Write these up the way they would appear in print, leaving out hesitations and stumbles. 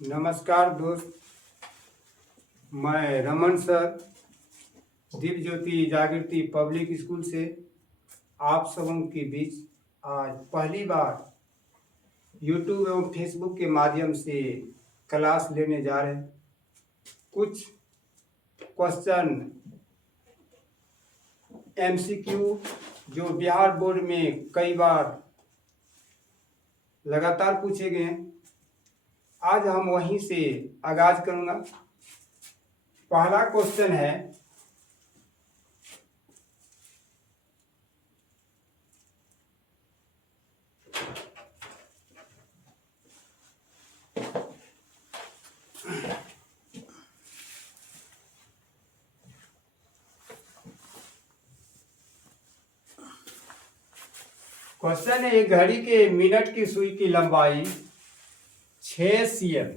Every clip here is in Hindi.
नमस्कार दोस्त, मैं रमन सर दीप ज्योति जागृति पब्लिक स्कूल से आप सबों के बीच आज पहली बार यूट्यूब एवं फेसबुक के माध्यम से क्लास लेने जा रहे हैं। कुछ क्वेश्चन एमसीक्यू जो बिहार बोर्ड में कई बार लगातार पूछे गए हैं, आज हम वहीं से आगाज करूंगा। पहला क्वेश्चन है, क्वेश्चन है घड़ी के मिनट की सुई की लंबाई 6 cm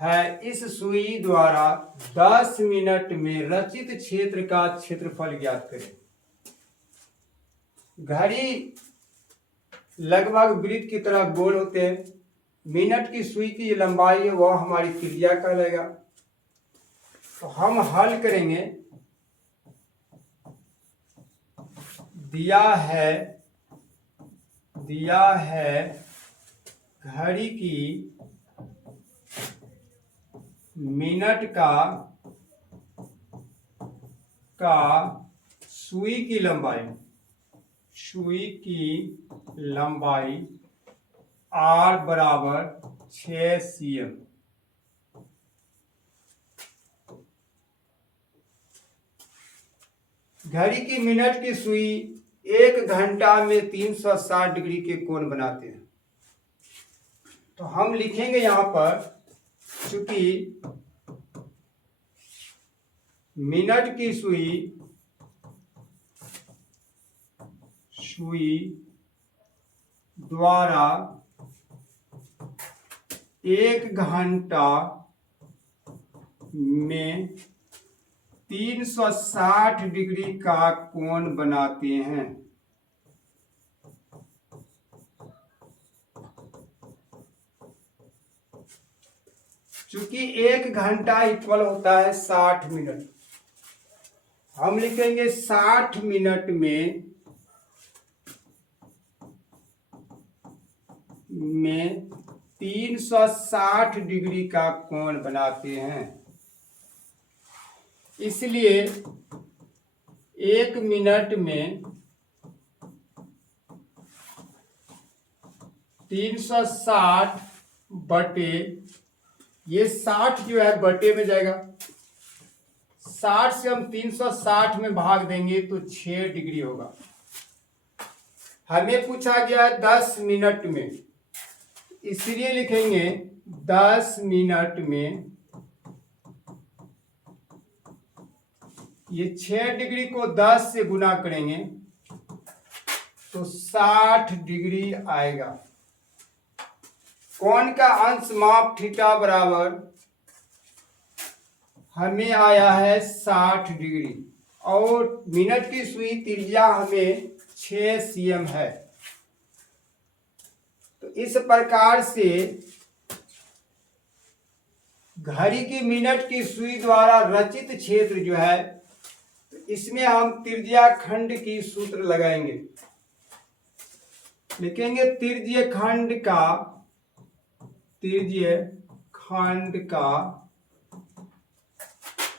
है। इस सुई द्वारा 10 मिनट में रचित क्षेत्र का क्षेत्रफल ज्ञात करें। घड़ी लगभग वृत्त की तरह गोल होते हैं। मिनट की सुई की लंबाई है वह हमारी त्रिज्या कहलाएगा। तो हम हल करेंगे। दिया है घड़ी की मिनट का सुई की लंबाई R बराबर 6 cm। घड़ी की मिनट की सुई 1 घंटा में 360 डिग्री के कोण बनाते हैं। तो हम लिखेंगे यहां पर, चूंकि मिनट की सुई द्वारा 1 घंटा में 360 डिग्री का कोण बनाते हैं। चूंकि 1 घंटा इक्वल होता है 60 मिनट, हम लिखेंगे 60 मिनट में 360 डिग्री का कोण बनाते हैं। इसलिए 1 मिनट में 360 बटे, ये 60 जो है बटे में जाएगा। 60 से हम 360 में भाग देंगे तो 6 डिग्री होगा। हमें पूछा गया 10 मिनट में, इसलिए लिखेंगे 10 मिनट में, ये 6 डिग्री को 10 से गुना करेंगे तो 60 डिग्री आएगा। कोण का अंश माप थीटा बराबर हमें आया है 60 डिग्री और मिनट की सुई त्रिज्या हमें 6 cm है। तो इस प्रकार से घड़ी की मिनट की सुई द्वारा रचित क्षेत्र जो है, इसमें हम त्रिज्या खंड की सूत्र लगाएंगे। लिखेंगे त्रिज्य खंड का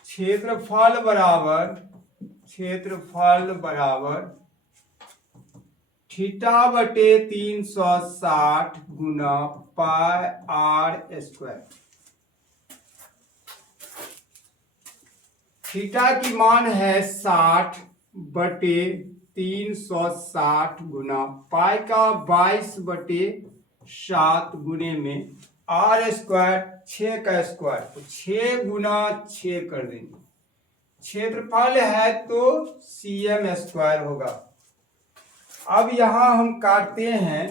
क्षेत्रफल बराबर थीटा बटे 360 गुना पाई R स्क्वायर। थीटा की मान है 60 बटे 360 गुना पाई का 22 बटे 7 गुने में R स्क्वायर 6 का स्क्वायर, तो 6 गुना 6 कर देंगे। क्षेत्रफल है तो cm स्क्वायर होगा। अब यहां हम काटते हैं।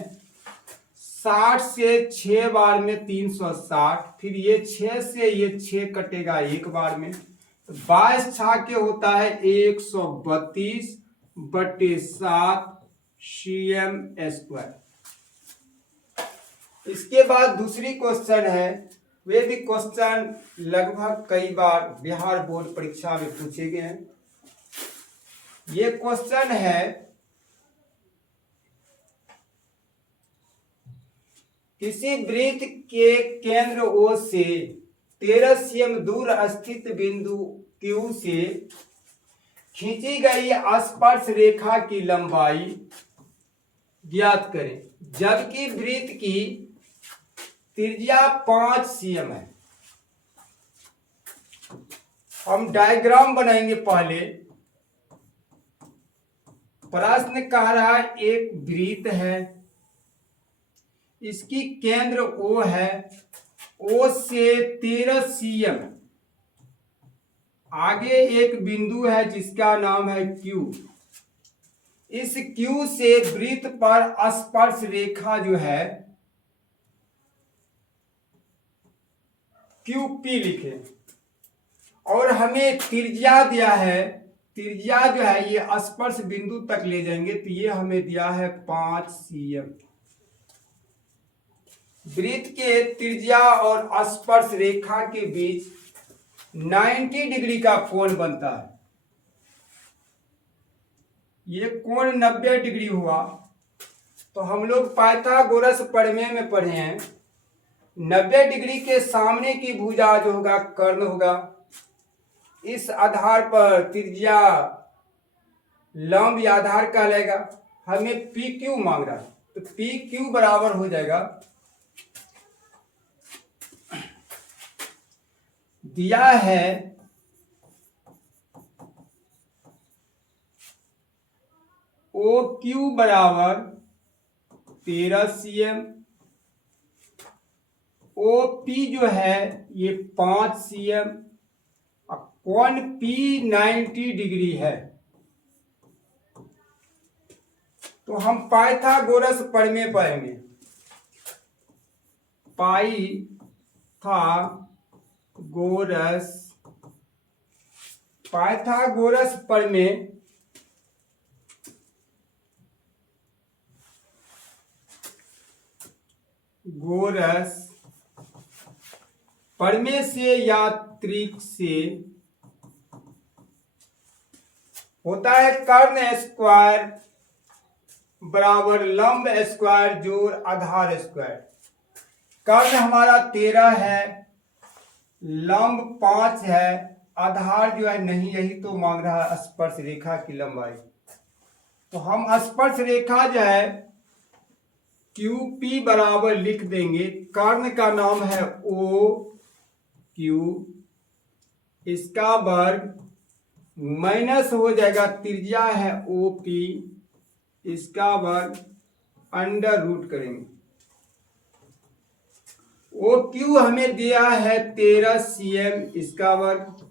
60 से 6 बार में 360, फिर ये 6 से ये 6 कटेगा एक बार में, 22 छाके होता है 132 बटे 7 cm स्क्वायर। इसके बाद दूसरी क्वेश्चन है, वे भी क्वेश्चन लगभग कई बार बिहार बोर्ड परीक्षा में पूछे गए हैं। ये क्वेश्चन है, किसी वृत्त के केंद्र O से 13 cm दूर स्थित बिंदु Q से खींची गई स्पर्श रेखा की लंबाई ज्ञात करें, जबकि वृत्त की त्रिज्या 5 cm है। हम डायग्राम बनाएंगे पहले। प्रश्न कह रहा है एक वृत्त है, इसकी केंद्र O है, O से 13 cm आगे एक बिंदु है जिसका नाम है Q। इस Q से वृत्त पर स्पर्श रेखा जो है QP लिखे, और हमें त्रिज्या दिया है। त्रिज्या जो है ये स्पर्श बिंदु तक ले जाएंगे तो ये हमें दिया है 5 cm। वृत्त के त्रिज्या और स्पर्श रेखा के बीच 90 डिग्री का कोण बनता है। ये कोण 90 डिग्री हुआ। तो हम लोग पाइथागोरस प्रमेय में पढ़े हैं, 90 डिग्री के सामने की भुजा जो होगा कर्ण होगा। इस आधार पर त्रिज्या लंब या आधार कहलाएगा। हमें PQ मांग रहा है, तो PQ बराबर हो जाएगा, दिया है OQ बराबर 13 cm, OP जो है ये 5 cm, कोण P 90 डिग्री है। तो हम पाइथागोरस प्रमेय पढ़ेंगे। पाइथागोरस प्रमेय से या त्रिक से होता है कर्ण स्क्वायर बराबर लंब स्क्वायर जोड़ आधार स्क्वायर। कर्ण हमारा 13 है, लंब 5 है, आधार जो है नहीं, यही तो मांग रहा है स्पर्श रेखा की लंबाई। तो हम स्पर्श रेखा जो है QP बराबर लिख देंगे। कर्ण का नाम है OQ, इसका वर्ग माइनस हो जाएगा, त्रिज्या है OP, इसका वर्ग अंडर रूट करेंगे। OQ हमें दिया है 13 cm, इसका वर्ग।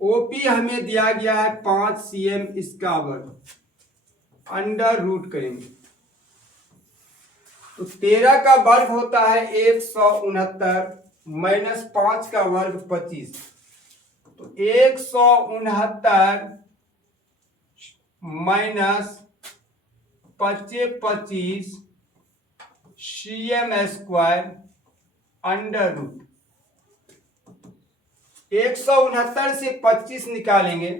OP हमें दिया गया है 5 cm, इसका वर्ग अंडर रूट करेंगे। तो 13 का वर्ग होता है 169 माइनस 5 का वर्ग 25, तो 169 minus 25 cm square under root. 169 से 25 निकालेंगे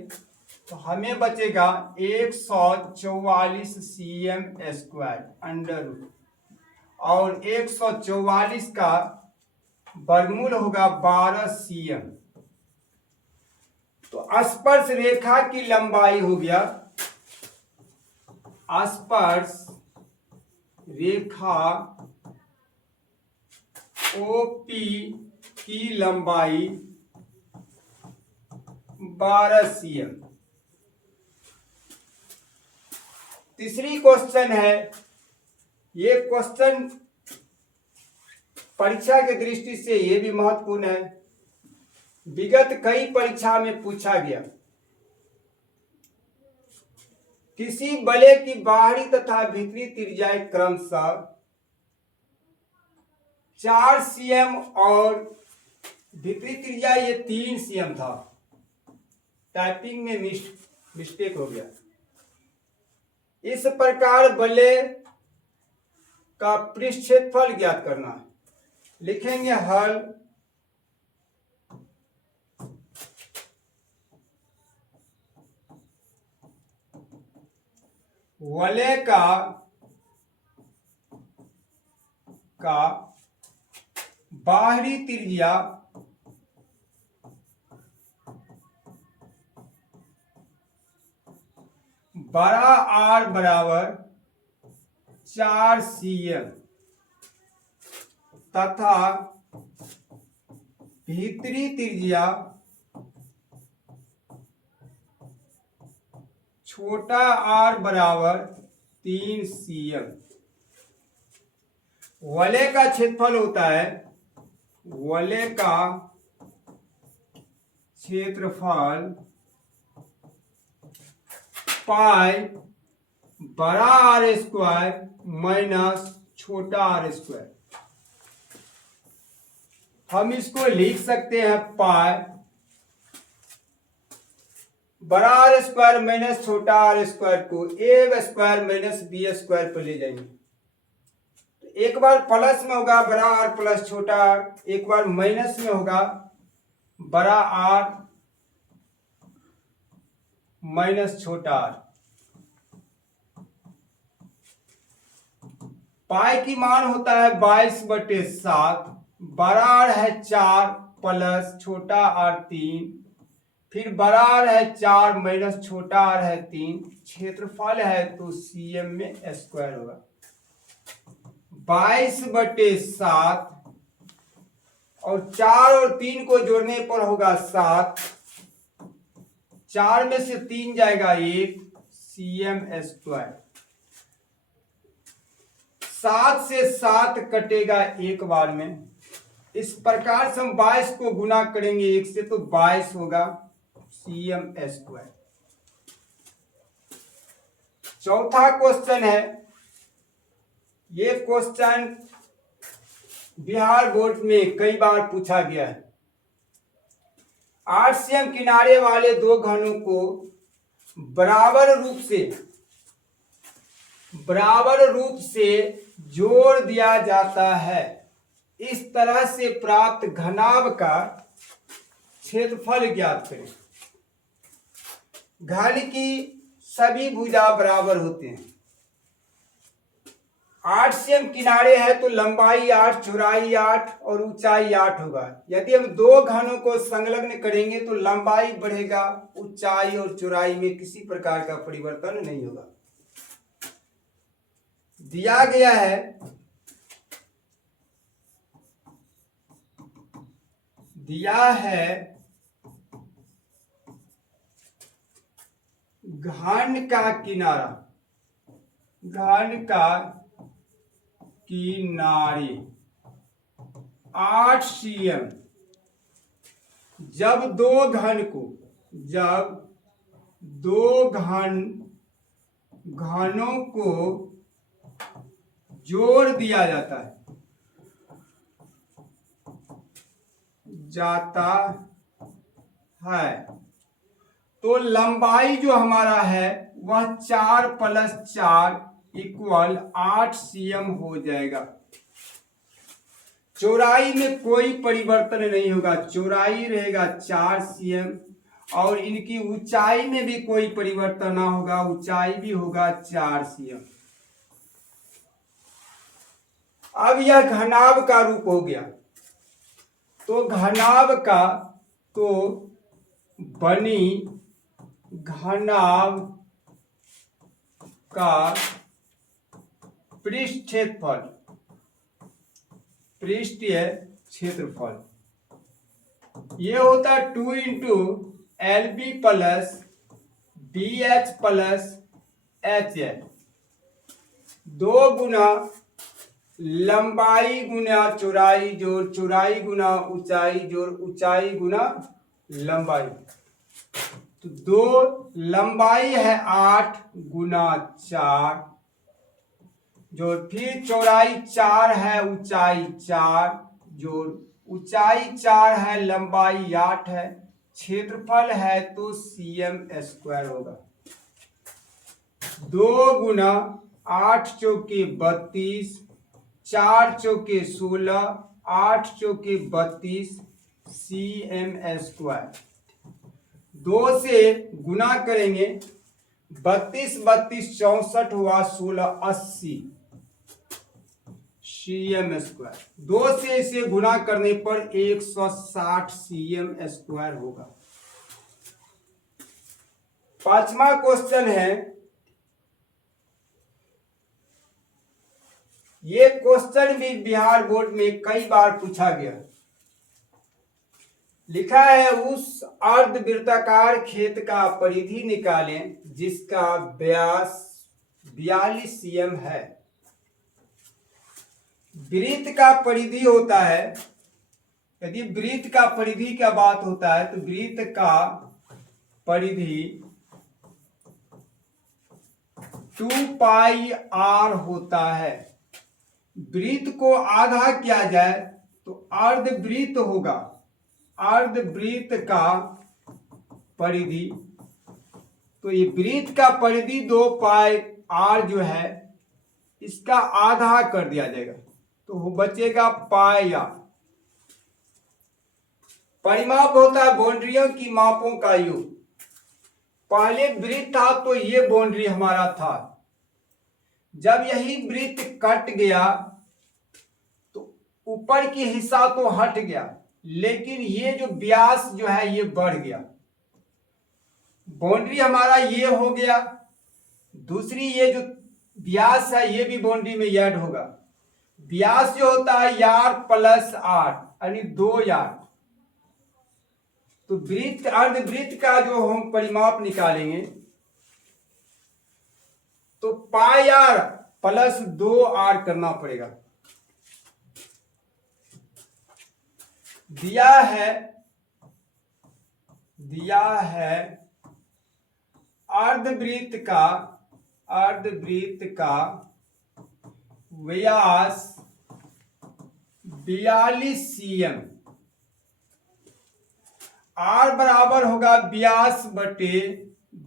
तो हमें बचेगा 144 cm स्क्वायर अंडर रूट, और 144 का वर्गमूल होगा 12 cm। तो स्पर्श रेखा की लंबाई हो गया, स्पर्श रेखा OP की लंबाई 12 cm। तीसरी क्वेश्चन है, ये क्वेश्चन परीक्षा की दृष्टि से ये भी महत्वपूर्ण है, विगत कई परीक्षा में पूछा गया। किसी बले की बाहरी तथा भीतरी त्रिज्याएं क्रमशः 4 cm और भीतरी त्रिज्या ये 3 cm था। टाइपिंग में मिस्टेक हो गया। इस प्रकार बले का पृष्ठ क्षेत्रफल ज्ञात करना है। लिखेंगे हल वलय का बाहरी त्रिज्या बड़ा आर बराबर 4 cm तथा भीतरी त्रिज्या छोटा आर बराबर 3 cm। वलय का क्षेत्रफल होता है, वलय का क्षेत्रफल पाई बड़ा आर स्क्वायर माइनस छोटा आर स्क्वायर। हम इसको लिख सकते हैं पाई बड़ा आर स्क्वायर माइनस छोटा आर स्क्वायर को ए स्क्वायर माइनस बी स्क्वायर पर ले जाएंगे। एक बार प्लस में होगा बड़ा आर प्लस छोटा आर, एक बार माइनस में होगा बड़ा आर माइनस छोटा आर। पाई की मान होता है 22/7, बड़ा आर है 4 प्लस छोटा आर 3, फिर बड़ा आर है 4 माइनस छोटा आर है 3, क्षेत्रफल है तो सीएम में स्क्वायर होगा। 22/7 और 4 और 3 को जोड़ने पर होगा 7, 4 में से 3 जाएगा 1, सीएम स्क्वायर। 7 से 7 कटेगा एक बार में। इस प्रकार से हम 22 को गुना करेंगे 1 से तो 22 होगा सीएम स्क्वायर। चौथा क्वेश्चन है, ये क्वेश्चन बिहार बोर्ड में कई बार पूछा गया है। 8 cm किनारे वाले दो घनों को बराबर रूप से जोड़ दिया जाता है। इस तरह से प्राप्त घनाभ का क्षेत्रफल ज्ञात करें। घन की सभी भुजा बराबर होते हैं। 8 cm किनारे है तो लंबाई 8, चौड़ाई 8 और ऊंचाई 8 होगा। यदि हम दो घनों को संलग्न करेंगे तो लंबाई बढ़ेगा, ऊंचाई और चौड़ाई में किसी प्रकार का परिवर्तन नहीं होगा। दिया गया है घन का किनारे 8 cm। जब दो घनों को जोड़ दिया जाता है तो लंबाई जो हमारा है वह 4 + 4 = 8 cm हो जाएगा। चौड़ाई में कोई परिवर्तन नहीं होगा, चौड़ाई रहेगा 4 cm और इनकी ऊंचाई में भी कोई परिवर्तन ना होगा, ऊंचाई भी होगा 4 cm। अब यह घनाभ का रूप हो गया तो घनाभ का बनी घनाभ का पृष्ठीय क्षेत्रफल ये होता है 2 × LB + BH + HL, 2 गुना लंबाई गुना चौड़ाई जोड़ चौड़ाई गुना ऊंचाई जोड़ ऊंचाई गुना लंबाई। तो 2 लंबाई है 8 × 4 जोड़ फिर चौड़ाई 4 है ऊंचाई 4 जोड़ ऊंचाई 4 है लंबाई 8 है, क्षेत्रफल है तो cm² होगा। 2 × 8 × 32 4 चौके 16, 8 चौके 32 cm²। 2 से गुना करेंगे, 32 32 64 हुआ 16 80 cm²। 2 से इसे गुना करने पर 160 cm² होगा। पांचवा क्वेश्चन है, ये क्वेश्चन भी बिहार बोर्ड में कई बार पूछा गया। लिखा है उस अर्धवृत्ताकार खेत का परिधि निकालें जिसका व्यास 42 cm है। वृत्त का परिधि होता है, यदि वृत्त का परिधि का बात होता है तो वृत्त का परिधि 2πr होता है। वृत्त को आधा किया जाए तो अर्धवृत्त होगा। अर्धवृत्त का परिधि, तो ये वृत्त का परिधि 2πr जो है इसका आधा कर दिया जाएगा तो बचेगा πr। परिमाप होता है बाउंड्रियों की मापों का योग। पहले वृत्त था तो ये बाउंड्री हमारा था, जब यही वृत्त कट गया तो ऊपर की हिस्सा तो हट गया, लेकिन ये जो व्यास जो है ये बढ़ गया। बाउंड्री हमारा ये हो गया, दूसरी ये जो व्यास है ये भी बाउंड्री में ऐड होगा। व्यास जो होता है यार प्लस 8 यानी 2 यार। तो वृत्त अर्धवृत्त का जो हम परिमाप निकालेंगे तो πr प्लस 2r करना पड़ेगा। दिया है अर्धवृत्त का व्यास 42 cm। r बराबर होगा व्यास बटे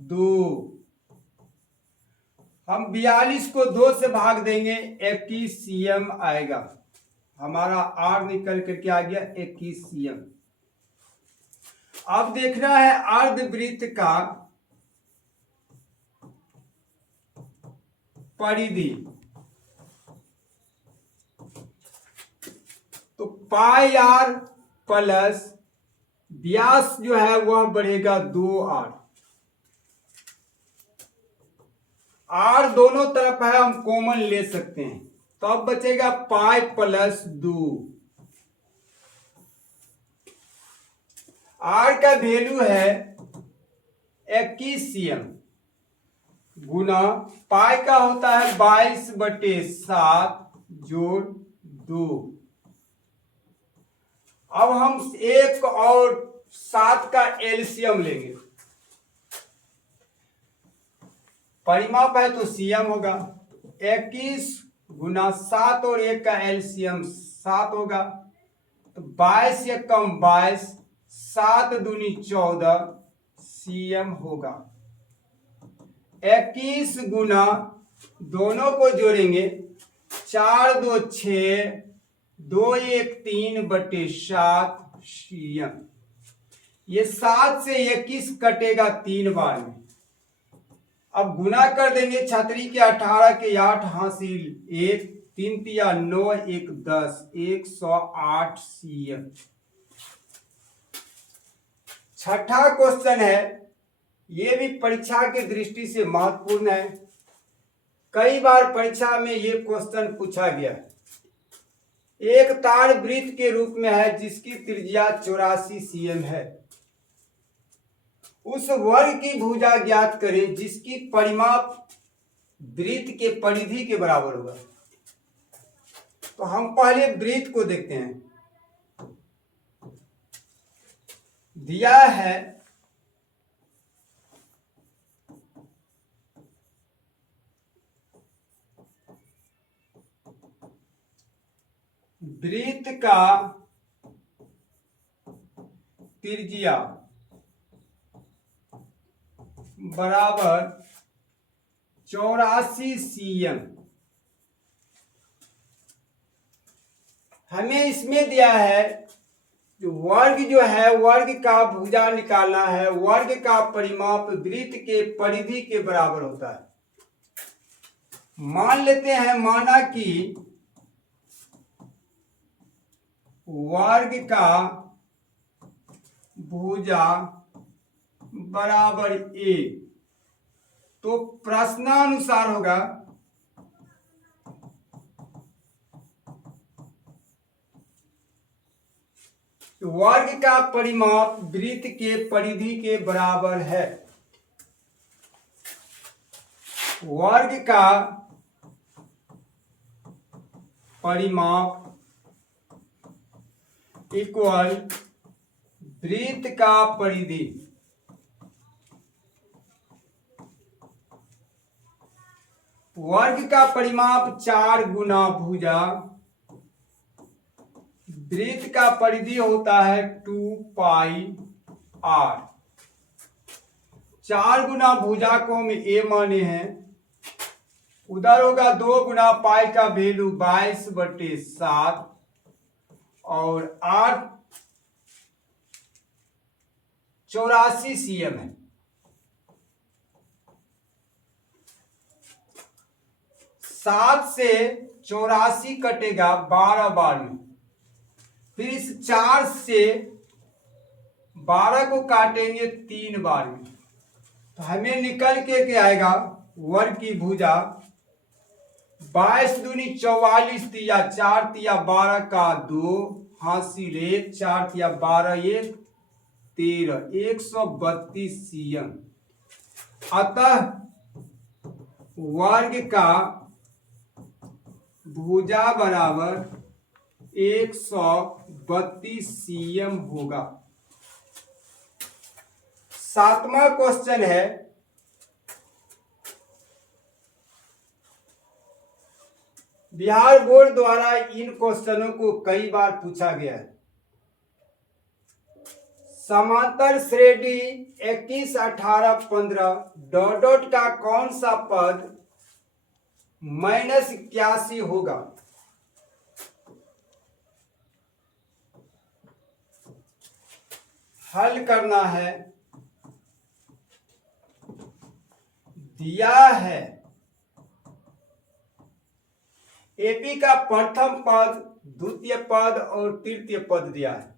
2। हम 42 को 2 से भाग देंगे 21 cm आएगा। हमारा r निकल करके आ गया 21 cm। अब देखना है अर्धवृत्त का परिधि, तो πr प्लस व्यास जो है वह बढ़ेगा 2r। r दोनों तरफ है, हम कॉमन ले सकते हैं, तो अब बचेगा पाई प्लस 2। r का वैल्यू है 21 cm गुना पाई का होता है 22/7 जोड़ 2। अब हम 1 और 7 का एलसीएम लेंगे। परिमाप है तो सीएम होगा। 21 गुना 7 और 1 का एलसीएम 7 होगा, तो 22 या कम 22, 7 दूनी 14 सीएम होगा। 21 गुना दोनों को जोड़ेंगे 4 2 6 2 1 3/7 सीएम। ये 7 से 21 कटेगा 3 बार में। अब गुना कर देंगे, छतरी के 18 के 8 हासिल 1, 3 तिया 9 1 10 108 सीएम। छठा क्वेश्चन है, ये भी परीक्षा की दृष्टि से महत्वपूर्ण है। कई बार परीक्षा में ये क्वेश्चन पूछा गया है। एक तार वृत्त के रूप में है जिसकी त्रिज्या 84 सीएम है। उस वर्ग की भुजा ज्ञात करें जिसकी परिमाप वृत्त के परिधि के बराबर होगा। तो हम पहले वृत्त को देखते हैं। दिया है वृत्त का त्रिज्या बराबर 84 सीएम। हमें इसमें दिया है वर्ग जो है, वर्ग का भुजा निकालना है। वर्ग का परिमाप वृत्त के परिधि के बराबर होता है। मान लेते हैं, माना कि वर्ग का भुजा बराबर ए, तो प्रश्नानुसार होगा वर्ग का परिमाप वृत्त के परिधि के बराबर है। वर्ग का परिमाप इक्वल वृत्त का परिधि। वर्ग का परिमाप 4 गुना भुजा, वृत्त का परिधि होता है 2 पाई r। 4 गुना भुजा को हम ए माने हैं, उधर होगा 2 गुना पाई का वैल्यू 22/7 और r 84 cm है। 7 से 84 कटेगा 12 बार में, फिर इस 4 से 12 को काटेंगे 3 बार में, तो हमें निकल के आएगा वर्ग की भुजा 22 दूनी 44 तिया 4 तिया 12 का 2 हासिल 1 4 तिया 12 1 13 132 cm। अतः वर्ग का भुजा बराबर 132 cm होगा। 7वां क्वेश्चन है, बिहार बोर्ड द्वारा इन क्वेश्चनों को कई बार पूछा गया है। समांतर श्रेणी 21 18 15 डॉट डॉट का कौन सा पद -81 होगा? हल करना है। दिया है एपी का प्रथम पद, द्वितीय पद और तृतीय पद दिया है।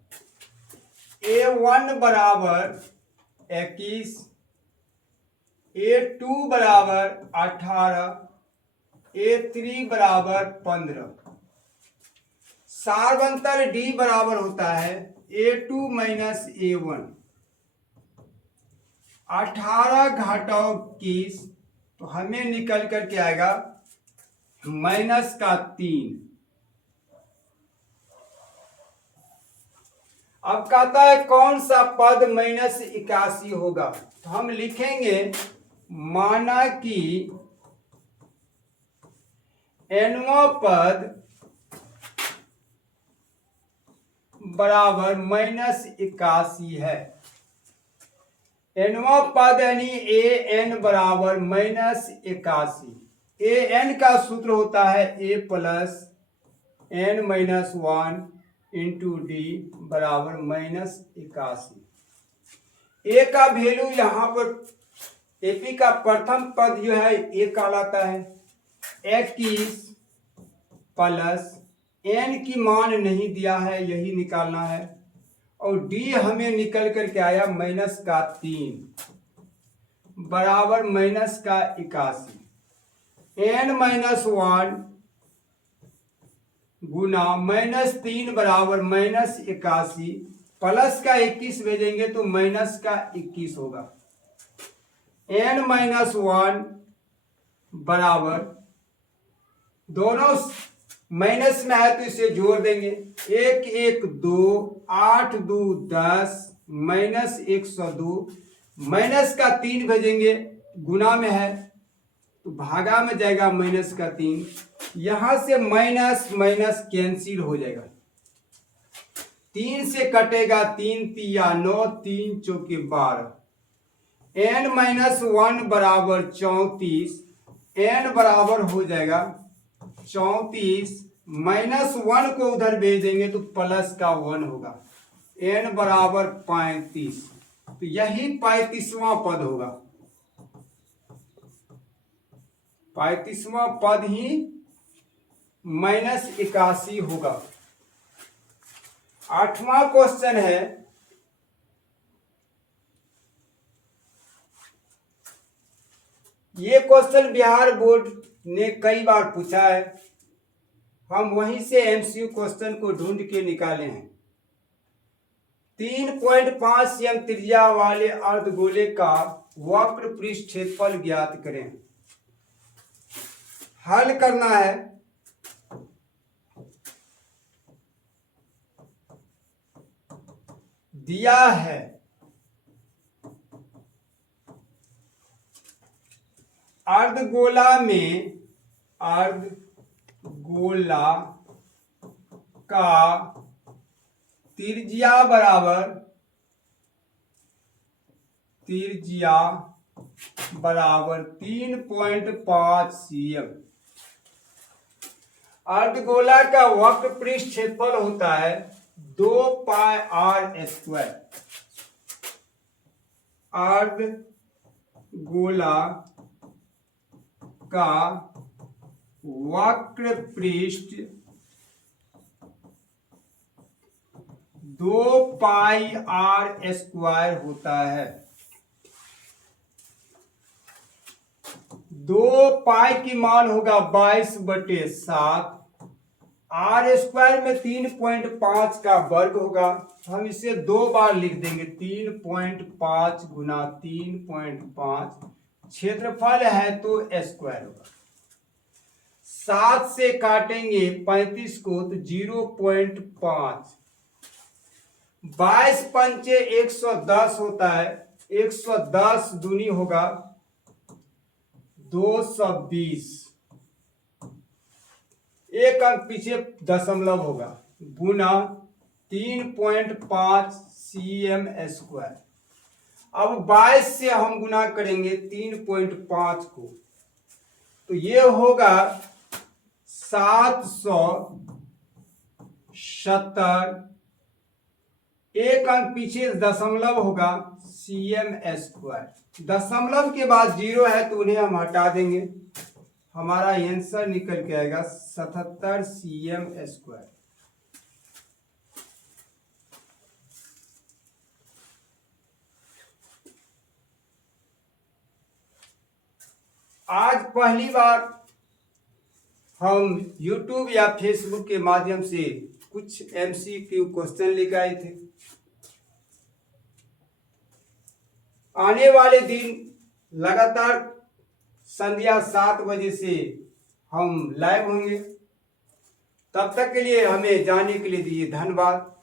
A1 बराबर 21, A2 बराबर 18, A3 बराबर 15। सार्वंतर D बराबर होता है A2 माइनस A1। 18 घटाओ 21, तो हमें निकल करके आएगा -3। अब कहता है कौन सा पद -81 होगा, तो हम लिखेंगे माना कि nवां पद बराबर -81 है। nवां पद यानी an बराबर -81। an का सूत्र होता है a plus n-1 into D बराबर -81। ए का वैल्यू यहाँ पर एपी का प्रथम पद जो है ए कहलाता है। 21 प्लस एन की मान नहीं दिया है, यही निकालना है, और डी हमें निकल करके आया -3 बराबर -81। n-1 गुना -3 बराबर -81, प्लस का 21 भेजेंगे तो माइनस का 21 होगा। n-1 बराबर, दोनों माइनस में है तो इसे जोड़ देंगे, 1 1 2 8 2 10 -102, माइनस का 3 भेजेंगे, गुना में है तो भागा में जाएगा -3। यहां से माइनस माइनस कैंसिल हो जाएगा, 3 से कटेगा 3 तिया 9 3 चौके 12। n-1 बराबर 34, n बराबर हो जाएगा 34 -1 को उधर भेज देंगे तो प्लस का 1 होगा। n बराबर 35, तो यही 35वां पद होगा। 35वां पद ही -81 होगा। 8वां क्वेश्चन है, ये क्वेश्चन बिहार बोर्ड ने कई बार पूछा है, हम वहीं से एमसीक्यू क्वेश्चन को ढूंढ के निकाले हैं। 3.5 cm त्रिज्या वाले अर्धगोले का वक्र पृष्ठ क्षेत्रफल ज्ञात करें। हल करना है। दिया है अर्धगोला का त्रिज्या बराबर 3.5 cm। अर्धगोला का वक्र पृष्ठ क्षेत्रफल होता है 2πr²। अर्धगोला का वक्र पृष्ठ 2πr² होता है। 2π की मान होगा 22/7। r² में 3.5 का वर्ग होगा, हम इसे 2 बार लिख देंगे। 3.5 गुना 3.5, क्षेत्रफल है तो स्क्वायर होगा। 7 से काटेंगे 35 को तो 0.5। 22 पंचे 110 होता है। 110 दूनी होगा 220। एक अंक पीछे दशमलव होगा, गुना 3.5 cm²। अब 22 से हम गुना करेंगे 3.5 को, तो ये होगा 770। एक अंक पीछे दशमलव होगा cm²। दशमलव के बाद 0 है तो उन्हें हम हटा देंगे, हमारा आंसर निकल के आएगा 77 cm²। आज पहली बार हम YouTube या Facebook के माध्यम से कुछ MCQ क्वेश्चन लेकर आए थे। आने वाले दिन लगातार संध्या 7 बजे से हम लाइव होंगे। तब तक के लिए हमें जाने के लिए दिए धन्यवाद।